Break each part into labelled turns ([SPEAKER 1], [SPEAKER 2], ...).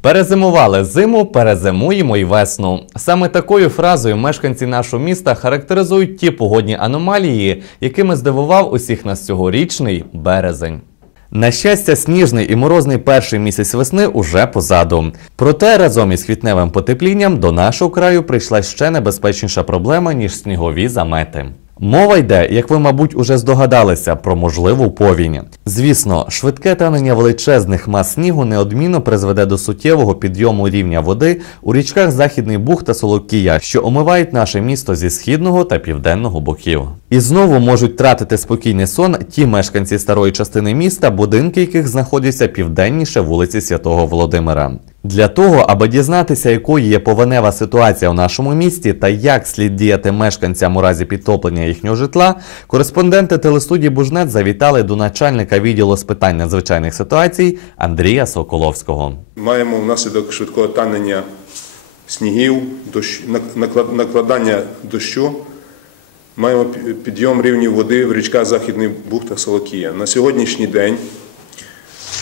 [SPEAKER 1] Перезимували зиму, перезимуємо й весну. Саме такою фразою мешканці нашого міста характеризують ті погодні аномалії, якими здивував усіх нас цьогорічний березень. На щастя, сніжний і морозний перший місяць весни уже позаду. Проте разом із квітневим потеплінням до нашого краю прийшла ще небезпечніша проблема, ніж снігові замети. Мова йде, як ви, мабуть, уже здогадалися, про можливу повінь. Звісно, швидке танення величезних мас снігу неодмінно призведе до суттєвого підйому рівня води у річках Західний Буг та Солокія, що омивають наше місто зі східного та південного боків. І знову можуть тратити спокійний сон ті мешканці старої частини міста, будинки яких знаходяться південніше вулиці Святого Володимира. Для того, аби дізнатися, якою є повенева ситуація у нашому місті та як слід діяти мешканцям у разі підтоплення їхнього житла, кореспонденти телестудії Бужнет завітали до начальника відділу з питань надзвичайних ситуацій Андрія Соколовського.
[SPEAKER 2] Маємо внаслідок швидкого танення снігів, дощ, наклад- накладання дощу. Маємо підйом рівнів води в річках Західний Буг та Солокія. На сьогоднішній день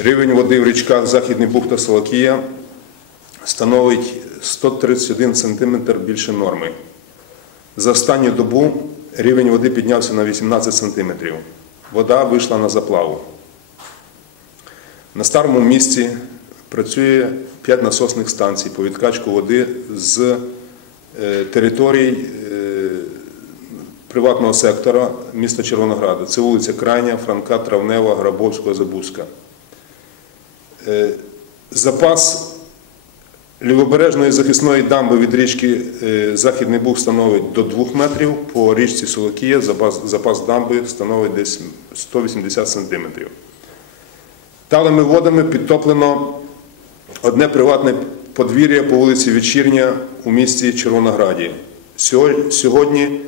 [SPEAKER 2] рівень води в річках Західний Буг та Солокія становить 131 см більше норми. За останню добу рівень води піднявся на 18 см. Вода вийшла на заплаву. На старому місці працює 5 насосних станцій по відкачку води з е, територій е, приватного сектора міста Червонограда. Це вулиця Крайня, Франка, Травнева, Грабовського, Забузька. Е, Запас лівобережної захисної дамби від річки е, Західний Буг становить до 2 метрів, по річці Солокія запас, дамби становить десь 180 сантиметрів. Талими водами підтоплено одне приватне подвір'я по вулиці Вечірня у місті Червонограді. Сьогодні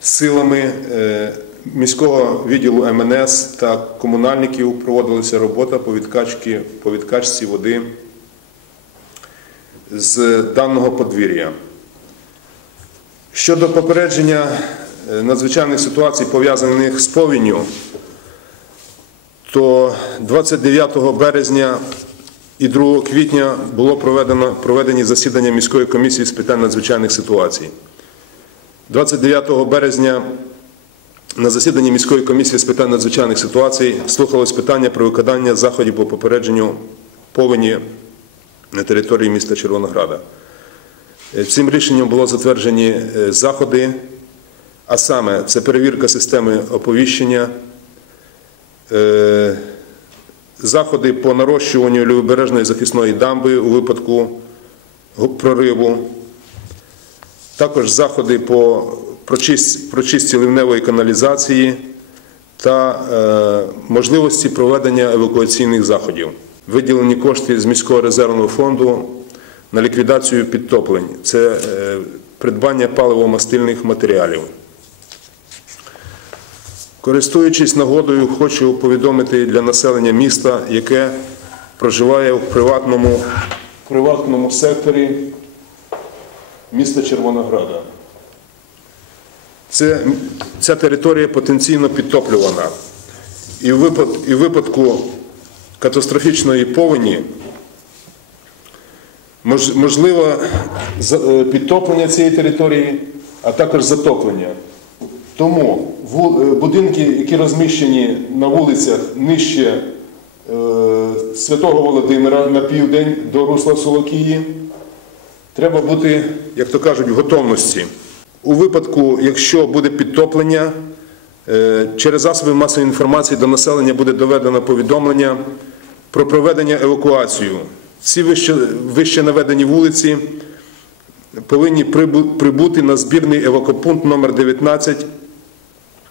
[SPEAKER 2] силами е, міського відділу МНС та комунальників проводилася робота по відкачці води з даного подвір'я. Щодо попередження е, надзвичайних ситуацій, пов'язаних з повінню, то 29 березня і 2 квітня було проведено проведені засідання міської комісії з питань надзвичайних ситуацій. 29 березня на засіданні міської комісії з питань надзвичайних ситуацій слухалось питання про виконання заходів по попередженню повені на території міста Червонограда. Е, Цим рішенням було затверджені е, заходи, а саме це перевірка системи оповіщення, е, заходи по нарощуванню лівобережної захисної дамби у випадку прориву, також заходи по прочис- прочистці ливневої каналізації та можливості проведення евакуаційних заходів. Виділені кошти з міського резервного фонду на ліквідацію підтоплень. Це е, придбання паливо-мастильних матеріалів. Користуючись нагодою, хочу повідомити для населення міста, яке проживає в приватному, приватному секторі міста Червонограда. Це, ця територія потенційно підтоплювана. І в випад- і в випадку катастрофічної повені можливо е, підтоплення цієї території, а також затоплення. Тому е, будинки, які розміщені на вулицях нижче е, Святого Володимира на південь до русла Солокії, треба бути, як то кажуть, в готовності. У випадку, якщо буде підтоплення, через засоби масової інформації до населення буде доведено повідомлення про проведення евакуацію. Ці вище, вище наведені вулиці повинні прибути на збірний евакопункт номер 19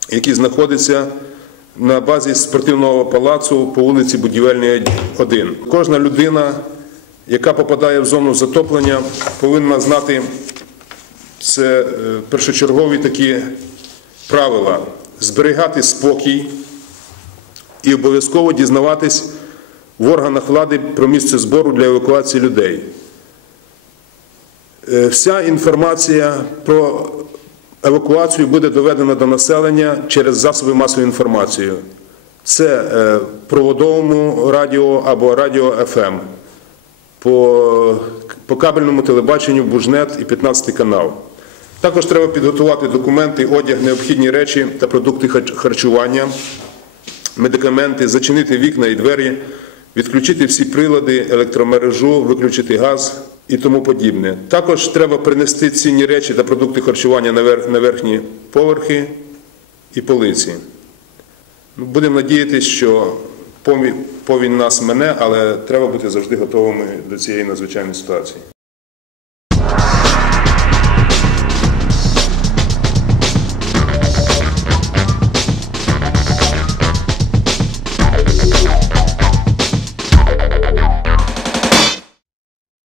[SPEAKER 2] який знаходиться на базі спортивного палацу по вулиці Будівельній 1. Кожна людина, яка попадає в зону затоплення, повинна знати це е, першочергові такі правила: зберігати спокій і обов'язково дізнаватись в органах влади про місце збору для евакуації людей. Е, Вся інформація про евакуацію буде доведена до населення через засоби масової інформації. Це е, проводовому радіо або радіо ФМ. По по кабельному телебаченню Бужнет і 15 канал. Також треба підготувати документи, одяг, необхідні речі та продукти харчування, медикаменти, зачинити вікна і двері, відключити всі прилади, електромережу, виключити газ і тому подібне. Також треба принести цінні речі та продукти харчування на верхні поверхи і полиці. Будемо надіятися, що повінь нас мене, але треба бути завжди готовими до цієї надзвичайної ситуації.